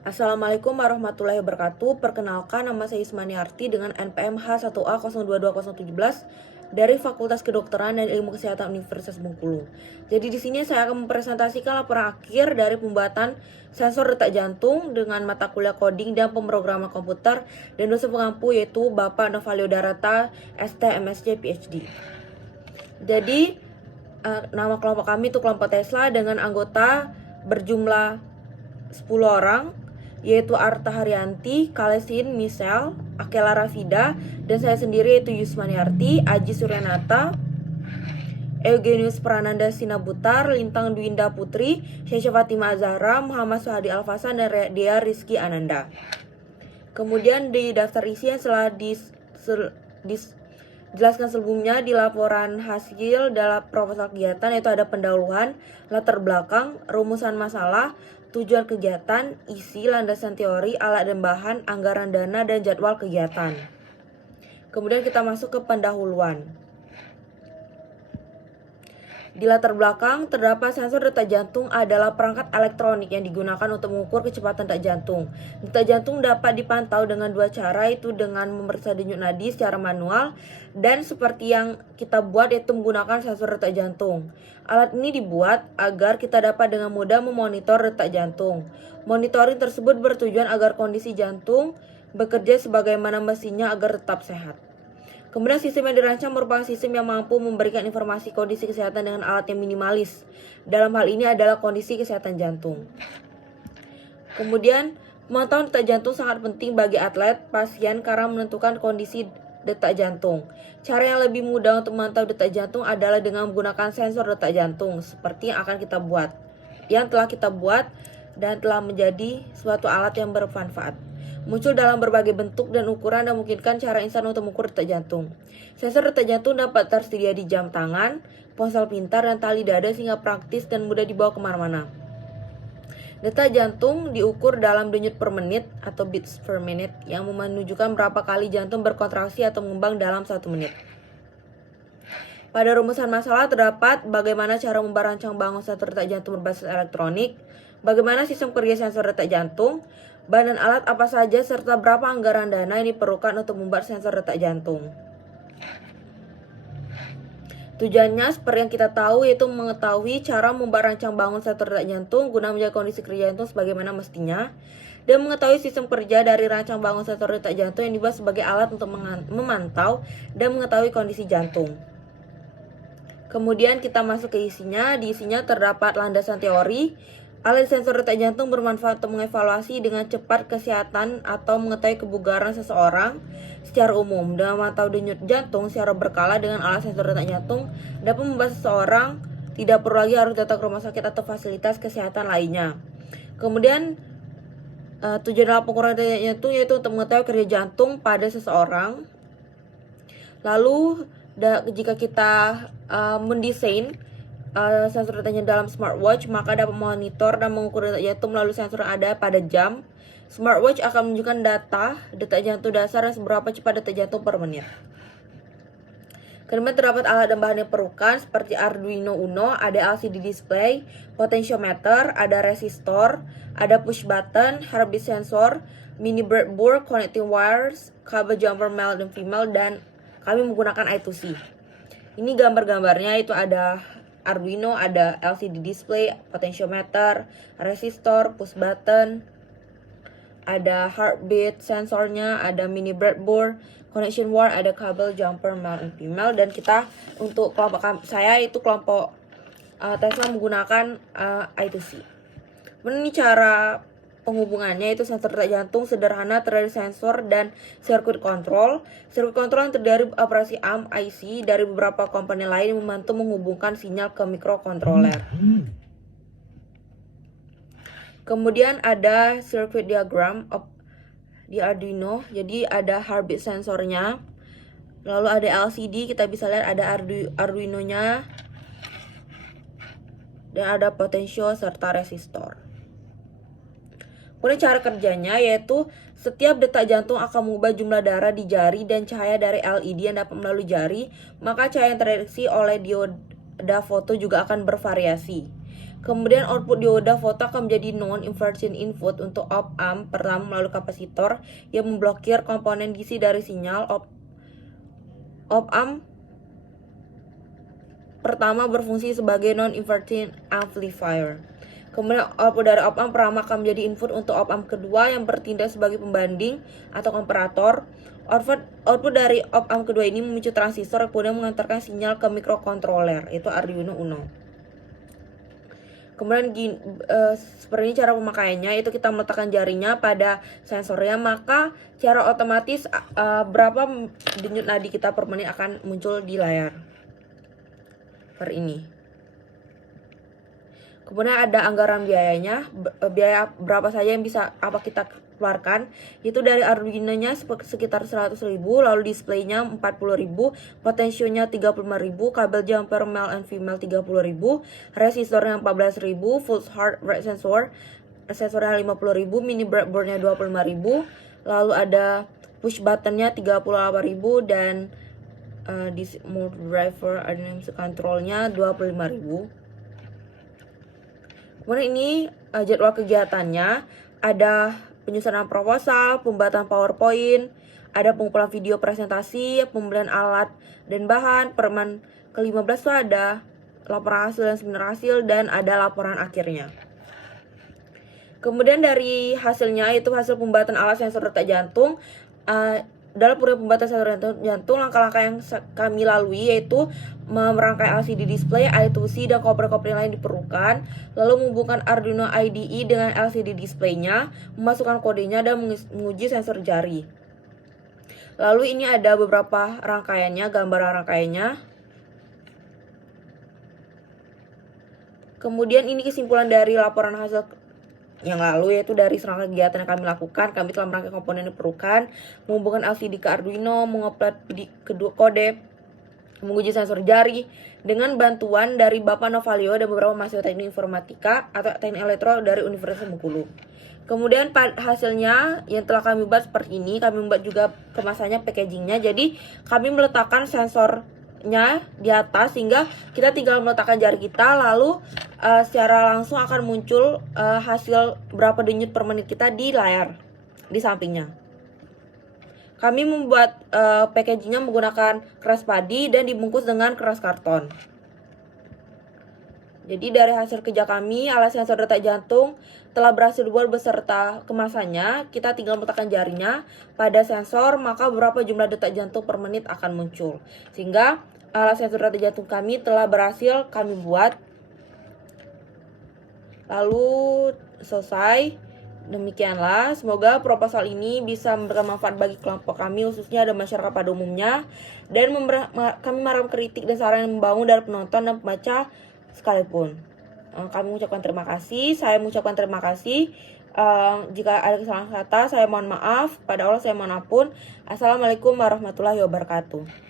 Assalamualaikum warahmatullahi wabarakatuh. Perkenalkan, nama saya Ismaniarti dengan NPM H1A022017 dari Fakultas Kedokteran dan Ilmu Kesehatan Universitas Bengkulu. Jadi di sini saya akan mempresentasikan laporan akhir dari pembuatan sensor detak jantung dengan mata kuliah coding dan pemrograman komputer dan dosen pengampu yaitu Bapak Novalio Darata, ST, MSc, PhD. Jadi nama kelompok kami itu kelompok Tesla dengan anggota berjumlah 10 orang, yaitu Arta Haryanti, Kalesin, Michelle, Akela Rafida, dan saya sendiri yaitu Yusmaniarti, Aji Suryanata, Eugenius Prananda Sinabutar, Lintang Dwinda Putri, Syesha Fatima Azhara, Muhammad Suhadi Alfasan, dan Dea Rizky Ananda. Kemudian di daftar isi yang telah dijelaskan sebelumnya di laporan hasil dalam proposal kegiatan, yaitu ada pendahuluan, latar belakang, rumusan masalah, tujuan kegiatan, isi, landasan teori, alat dan bahan, anggaran dana, dan jadwal kegiatan. Kemudian kita masuk ke pendahuluan. Di latar belakang, terdapat sensor detak jantung adalah perangkat elektronik yang digunakan untuk mengukur kecepatan detak jantung. Detak jantung dapat dipantau dengan dua cara, yaitu dengan memeriksa denyut nadi secara manual dan seperti yang kita buat, yaitu menggunakan sensor detak jantung. Alat ini dibuat agar kita dapat dengan mudah memonitor detak jantung. Monitoring tersebut bertujuan agar kondisi jantung bekerja sebagaimana mestinya agar tetap sehat. Kemudian sistem yang dirancang merupakan sistem yang mampu memberikan informasi kondisi kesehatan dengan alat yang minimalis. Dalam hal ini adalah kondisi kesehatan jantung. Kemudian pemantauan detak jantung sangat penting bagi atlet, pasien karena menentukan kondisi detak jantung. Cara yang lebih mudah untuk memantau detak jantung adalah dengan menggunakan sensor detak jantung seperti yang akan kita buat, yang telah kita buat dan telah menjadi suatu alat yang bermanfaat. Muncul dalam berbagai bentuk dan ukuran dan memungkinkan cara instan untuk mengukur detak jantung. Sensor detak jantung dapat tersedia di jam tangan, ponsel pintar, dan tali dada sehingga praktis dan mudah dibawa kemana-mana. Detak jantung diukur dalam denyut per menit atau beats per minute yang menunjukkan berapa kali jantung berkontraksi atau mengembang dalam 1 menit. Pada rumusan masalah terdapat bagaimana cara merancang bangun sensor detak jantung berbasis elektronik, bagaimana sistem kerja sensor detak jantung, bahan dan alat apa saja, serta berapa anggaran dana yang diperlukan untuk membuat sensor detak jantung. Tujuannya seperti yang kita tahu, yaitu mengetahui cara membuat rancang bangun sensor detak jantung guna menjaga kondisi kerja jantung sebagaimana mestinya, dan mengetahui sistem kerja dari rancang bangun sensor detak jantung yang dibuat sebagai alat untuk memantau dan mengetahui kondisi jantung. Kemudian kita masuk ke isinya. Di isinya terdapat landasan teori. Alat sensor detak jantung bermanfaat untuk mengevaluasi dengan cepat kesehatan atau mengetahui kebugaran seseorang secara umum. Dengan memantau denyut jantung secara berkala dengan alat sensor detak jantung dapat membuat seseorang tidak perlu lagi harus datang ke rumah sakit atau fasilitas kesehatan lainnya. Kemudian tujuan dalam pengukuran detak jantung yaitu untuk mengetahui kerja jantung pada seseorang. Lalu jika kita mendesain sensor detak jantung dalam smartwatch, maka dapat memonitor dan mengukur detak jantung melalui sensor yang ada pada jam. Smartwatch akan menunjukkan data detak jantung dasar dan seberapa cepat detak jantung per menit. Kemudian terdapat alat dan bahan yang diperlukan seperti Arduino Uno, ada LCD display, potentiometer, ada resistor, ada push button, heartbeat sensor, mini breadboard, connecting wires, kabel jumper male dan female, dan kami menggunakan I2C. Ini gambar-gambarnya, itu ada Arduino, ada LCD display, potentiometer, resistor, push button, ada heartbeat sensornya, ada mini breadboard, connection wire, ada kabel jumper male and female. Dan kita untuk kelompok saya itu kelompok Tesla menggunakan I2C. Ini cara penghubungannya, itu sensor detak jantung sederhana terdiri sensor dan circuit control. Circuit control yang terdiri operasi ARM IC dari beberapa komponen lain membantu menghubungkan sinyal ke microcontroller. Kemudian ada circuit diagram di Arduino. Jadi ada heartbeat sensornya. Lalu ada LCD, kita bisa lihat ada Arduino-nya. Dan ada potensio serta resistor. Kemudian cara kerjanya yaitu setiap detak jantung akan mengubah jumlah darah di jari dan cahaya dari LED yang dapat melalui jari, maka cahaya yang terdeteksi oleh dioda foto juga akan bervariasi. Kemudian output dioda foto akan menjadi non-inversion input untuk op-amp pertama melalui kapasitor yang memblokir komponen DC dari sinyal. Op-amp pertama berfungsi sebagai non-inverting amplifier. Kemudian output dari op-amp pertama akan menjadi input untuk op-amp kedua yang bertindak sebagai pembanding atau komparator. Output dari op-amp kedua ini memicu transistor yang kemudian mengantarkan sinyal ke microcontroller, yaitu Arduino Uno. Kemudian seperti ini cara pemakaiannya, yaitu kita meletakkan jarinya pada sensornya, maka secara otomatis berapa denyut nadi kita per menit akan muncul di layar seperti ini. Kemudian ada anggaran biayanya, biaya berapa saja yang bisa kita keluarkan, itu dari Arduino-nya sekitar 100.000, lalu displaynya 40.000, potensionya 35.000, kabel jumper male and female 30.000, resistornya 14.000, full heart rate sensornya 50.000, mini breadboardnya 25.000, lalu ada push buttonnya 38.000, dan this mode driver Arduino controlnya 25.000. Kemudian ini jadwal kegiatannya, ada penyusunan proposal, pembuatan PowerPoint, ada pengumpulan video presentasi, pembelian alat dan bahan, permen ke-15 itu ada laporan hasil dan seminar hasil, dan ada laporan akhirnya. Kemudian dari hasilnya, itu hasil pembuatan alat sensor detak jantung. Dalam proyek pembuatan sensor jantung, langkah-langkah yang kami lalui yaitu merangkai LCD display, I2C, dan komponen-komponen lain diperlukan, lalu menghubungkan Arduino IDE dengan LCD displaynya, memasukkan kodenya, dan menguji sensor jari. Lalu ini ada beberapa rangkaiannya, gambar rangkaiannya. Kemudian ini kesimpulan dari laporan hasil yang lalu, yaitu dari serangkaian kegiatan yang kami lakukan, kami telah merangkai komponen yang diperlukan, menghubungkan LCD ke Arduino, mengupload kedua kode, menguji sensor jari dengan bantuan dari Bapak Novalio dan beberapa mahasiswa teknik informatika atau teknik elektro dari Universitas Bengkulu. Kemudian hasilnya yang telah kami buat seperti ini, kami membuat juga kemasannya, packagingnya. Jadi kami meletakkan sensornya di atas sehingga kita tinggal meletakkan jari kita, lalu secara langsung akan muncul hasil berapa denyut per menit kita di layar di sampingnya. Kami membuat packagingnya menggunakan keras padi dan dibungkus dengan keras karton. Jadi dari hasil kerja kami, alat sensor detak jantung telah berhasil dibuat beserta kemasannya. Kita tinggal meletakkan jarinya pada sensor, maka berapa jumlah detak jantung per menit akan muncul. Sehingga alat sensor detak jantung kami telah berhasil kami buat. Lalu selesai. Demikianlah, semoga proposal ini bisa memberikan manfaat bagi kelompok kami, khususnya ada masyarakat pada umumnya, dan kami menerima kritik dan saran yang membangun dari penonton dan pembaca sekalipun. Kami mengucapkan terima kasih. Saya mengucapkan terima kasih. Jika ada kesalahan kata, saya mohon maaf. Pada Allah saya mohon ampun. Assalamualaikum warahmatullahi wabarakatuh.